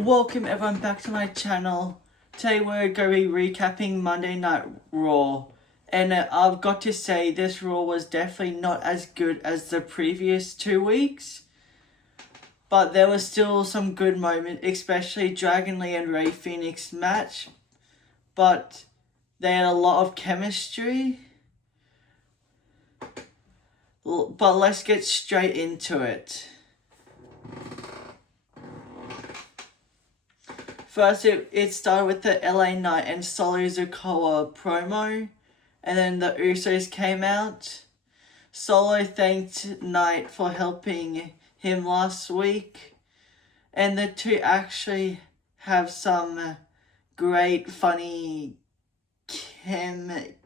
Welcome everyone back to my channel. Today we're going to be recapping Monday Night Raw. And I've got to say this Raw was definitely not as good as the previous 2 weeks. But there was still some good moments, especially Dragon Lee and Rey Fenix match. But they had a lot of chemistry. But let's get straight into it. First, it started with the LA Knight and Solo Sikoa promo, and then the Usos came out. Solo thanked Knight for helping him last week, and the two actually have some great, funny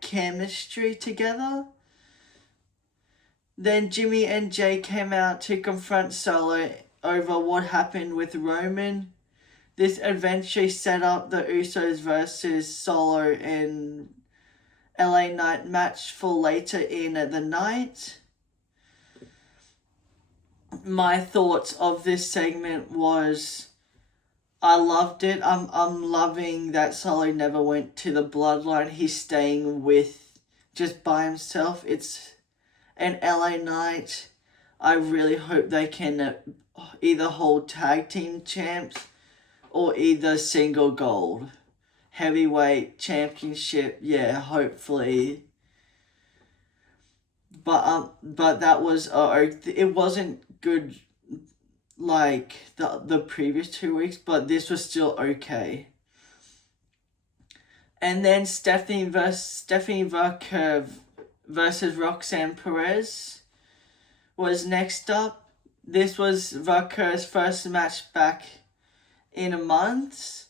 chemistry together. Then Jimmy and Jay came out to confront Solo over what happened with Roman. This eventually set up the Usos versus Solo and LA Knight match for later in the night. My thoughts of this segment was I loved it. I'm loving that Solo never went to the Bloodline. He's staying with just by himself. It's an LA Knight. I really hope they can either hold tag team champs or either single gold. Heavyweight championship, yeah, hopefully. But that was it wasn't good like the previous 2 weeks, but this was still okay. And then Stephanie Verker versus Roxanne Perez was next up. This was Verker's first match back in a month.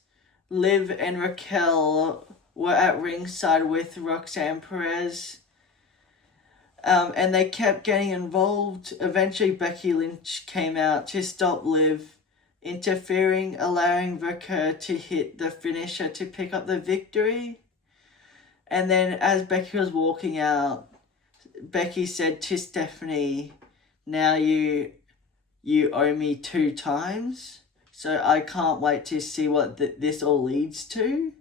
Liv and Raquel were at ringside with Roxanne Perez. And they kept getting involved. Eventually, Becky Lynch came out to stop Liv interfering, allowing Verker to hit the finisher to pick up the victory. And then as Becky was walking out, Becky said to Stephanie, "Now you owe me 2 times." So I can't wait to see what this all leads to.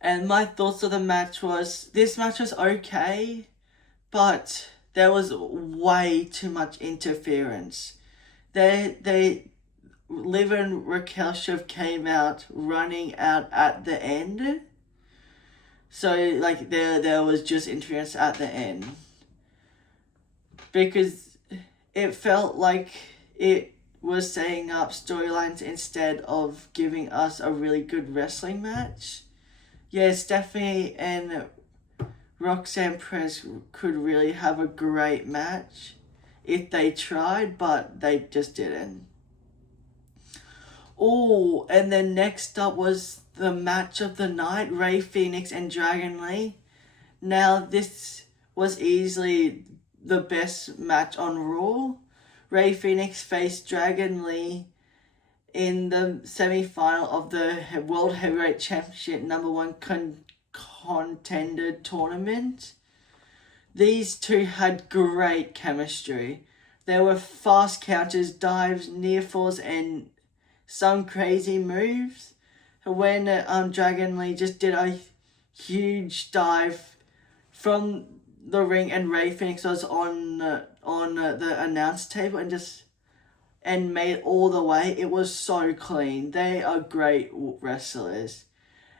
And my thoughts of the match was, this match was okay, but there was way too much interference. Liv and Raquel should came out running out at the end. So like there was just interference at the end. Because it felt like it was setting up storylines instead of giving us a really good wrestling match. Yeah, Stephanie and Roxanne Perez could really have a great match if they tried, but they just didn't. Oh, and then next up was the match of the night, Rey Fenix and Dragon Lee. Now, this was easily the best match on Raw. Rey Fenix faced Dragon Lee in the semi-final of the World Heavyweight Championship #1 contender tournament. These two had great chemistry. There were fast counters, dives, near falls, and some crazy moves. When Dragon Lee just did a huge dive from the ring, and Rey Fenix was on the announce table and made all the way. It was so clean. They are great wrestlers.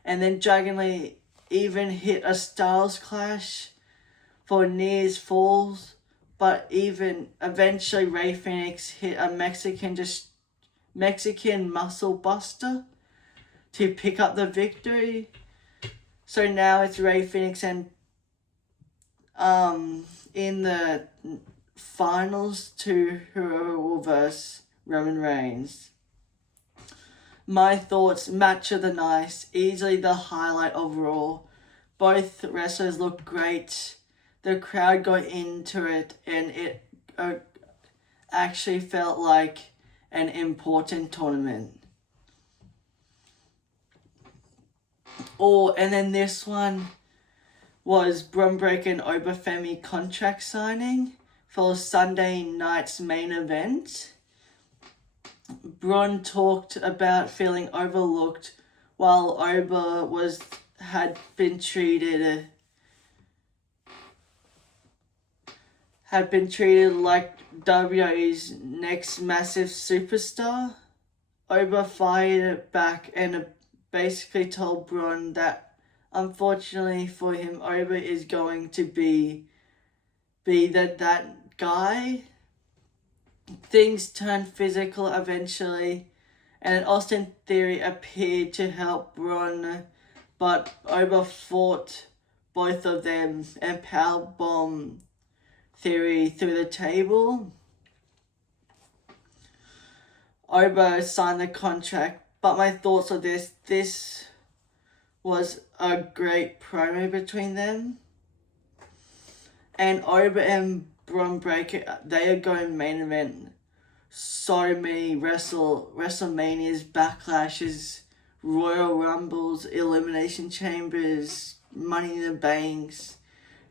And then Dragon Lee even hit a Styles Clash for nears falls, but even eventually Rey Fenix hit a Mexican muscle buster to pick up the victory. So now it's Rey Fenix and in the finals to whoever will verse Roman Reigns. My thoughts, match of the night, easily the highlight of Raw. Both wrestlers looked great. The crowd got into it, and it actually felt like an important tournament. Oh, and then this one was Bron Breakker and Obafemi contract signing for Sunday night's main event. Braun talked about feeling overlooked while Oba had been treated like WWE's next massive superstar. Oba fired back and basically told Braun that unfortunately for him, Oba is going to be that guy. Things turned physical eventually, and Austin Theory appeared to help Braun, but Oba fought both of them and powerbomb Theory through the table. Oba signed the contract, but my thoughts are this was a great promo between them. And Oba and Braun Breaker, they are going main event so many WrestleManias, Backlashes, Royal Rumbles, Elimination Chambers, Money in the Banks.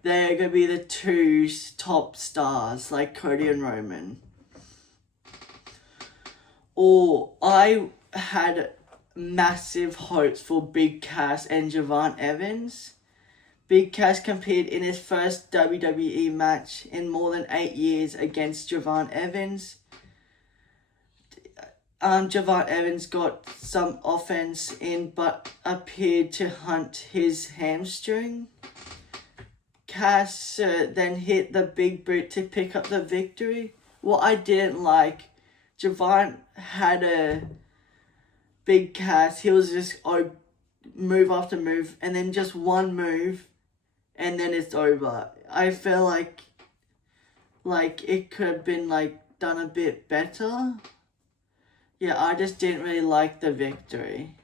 They're going to be the two top stars like Cody and Roman. Or I had massive hopes for Big Cass and Javon Evans. Big Cass competed in his first WWE match in more than 8 years against Javon Evans. Javon Evans got some offense in but appeared to hunt his hamstring. Cass then hit the big boot to pick up the victory. What I didn't like, Javon had a Big Cass. He was just move after move and then just one move and then it's over. I feel like it could have been done a bit better. Yeah, I just didn't really like the victory.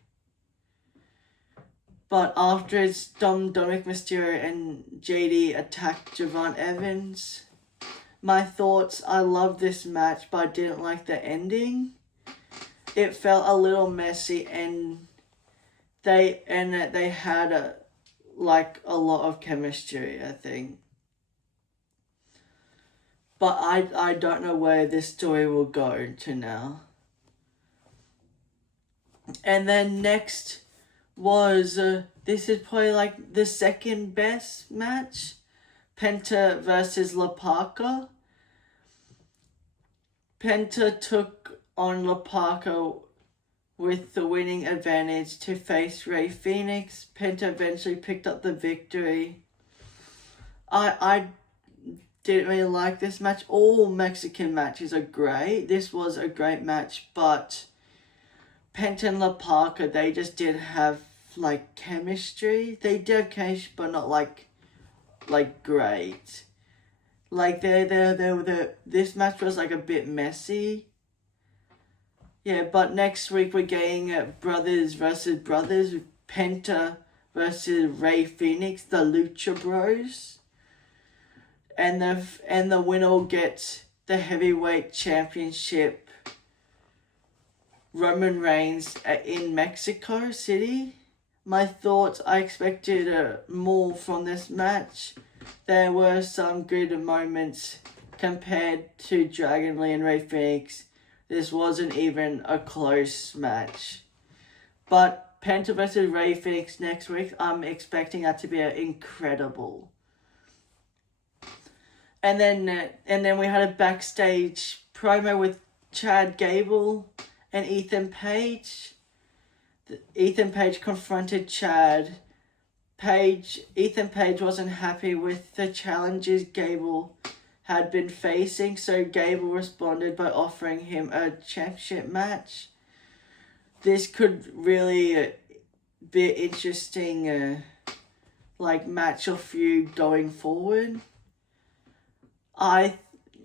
But afterwards, Dominic Mysterio and JD attacked Javon Evans. My thoughts, I loved this match, but I didn't like the ending. It felt a little messy and they had a lot of chemistry, I think. But I don't know where this story will go to now. And then next was, this is probably the second best match. Penta versus La Parka. Penta took on La Parka with the winning advantage to face Rey Fenix. Penta eventually picked up the victory. I didn't really like this match. All Mexican matches are great. This was a great match, but Penta and La Parka, they just didn't have chemistry. They did have chemistry, but not great. This match was a bit messy. Yeah, but next week we're getting Brothers versus Brothers, Penta versus Rey Fenix, the Lucha Bros. And the winner will get the heavyweight championship, Roman Reigns, in Mexico City. My thoughts, I expected more from this match. There were some good moments compared to Dragon Lee and Rey Fenix. This wasn't even a close match. But Penta versus Rey Fenix next week, I'm expecting that to be incredible. And then we had a backstage promo with Chad Gable and Ethan Page. Ethan Page confronted Chad. Ethan Page wasn't happy with the challenges Gable had been facing, so Gable responded by offering him a championship match. This could really be an interesting match or feud going forward.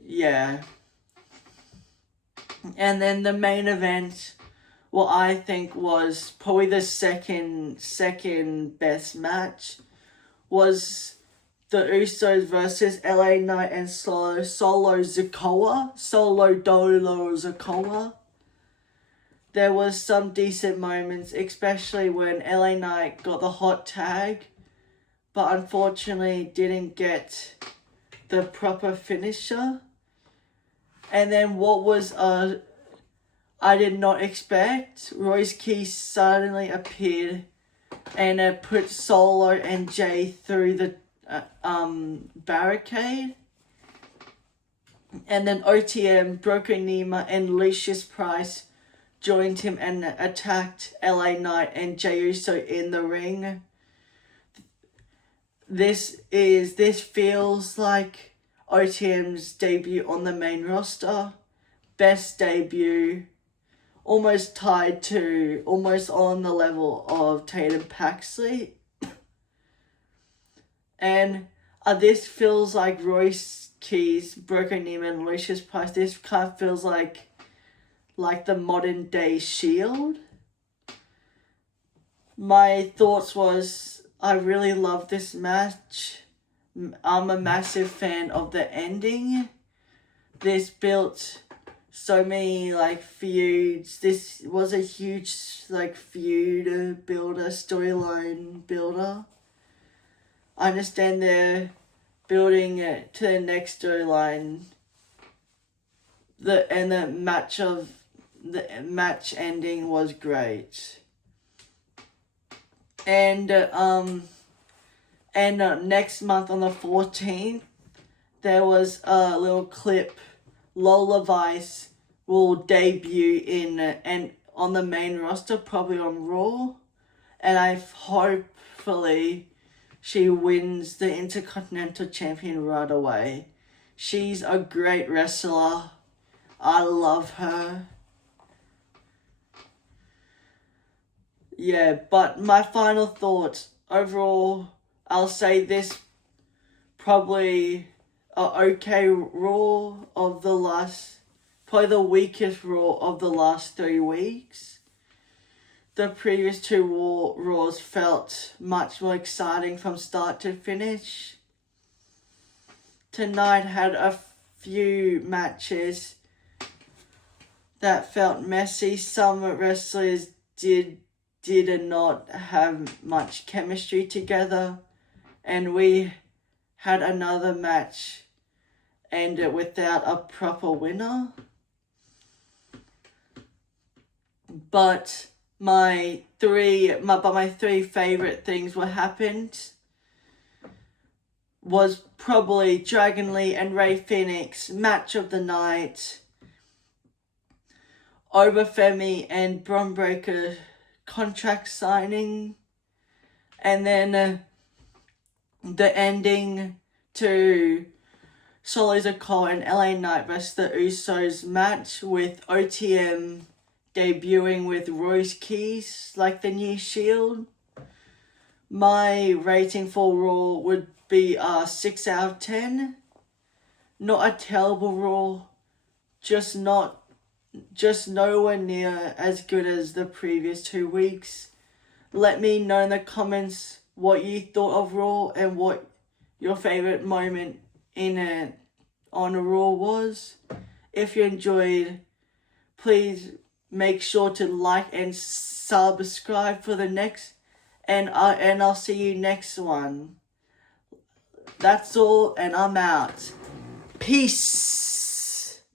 Yeah. And then the main event, what I think was probably the second best match, was the Usos versus LA Knight and Solo Dolo Sikoa. There was some decent moments, especially when LA Knight got the hot tag, but unfortunately didn't get the proper finisher. And then what was I did not expect. Royce Keys suddenly appeared and put Solo and Jay through the barricade. And then OTM, Broco Nima, and Lucius Price joined him and attacked LA Knight and Jey Uso in the ring. This feels like OTM's debut on the main roster. Best debut. Almost on the level of Tatum Paxley. And this feels like Royce Keys, Broco Nima, and Lucius Price. This kind of feels like the modern day Shield. My thoughts was, I really love this match. I'm a massive fan of the ending. This built so many feuds. This was a huge feud builder, storyline builder. I understand they're building it to the next storyline. The match ending was great. And next month on the 14th, there was a little clip. Lola Vice will debut on the main roster, probably on Raw, and hopefully she wins the Intercontinental Champion right away. She's a great wrestler. I love her. Yeah, but my final thoughts. Overall, I'll say this probably a okay Raw of the last, probably the weakest Raw of the last 3 weeks. The previous 2 Raws felt much more exciting from start to finish. Tonight had a few matches that felt messy. Some wrestlers did not have much chemistry together, and we had another match ended without a proper winner. But my 3 favorite things what happened was probably Dragon Lee and Rey Fenix match of the night. Obafemi and Bron Breakker contract signing, and then the ending to Solo Sikoa and LA Knight vs the Usos match, with OTM debuting with Royce Keys like the new Shield. My rating for Raw would be 6 out of 10. Not a terrible Raw, just nowhere near as good as the previous 2 weeks. Let me know in the comments what you thought of Raw and what your favorite moment on Raw was. If you enjoyed, please make sure to like and subscribe for the next, and I'll see you next one. That's all, and I'm out. Peace.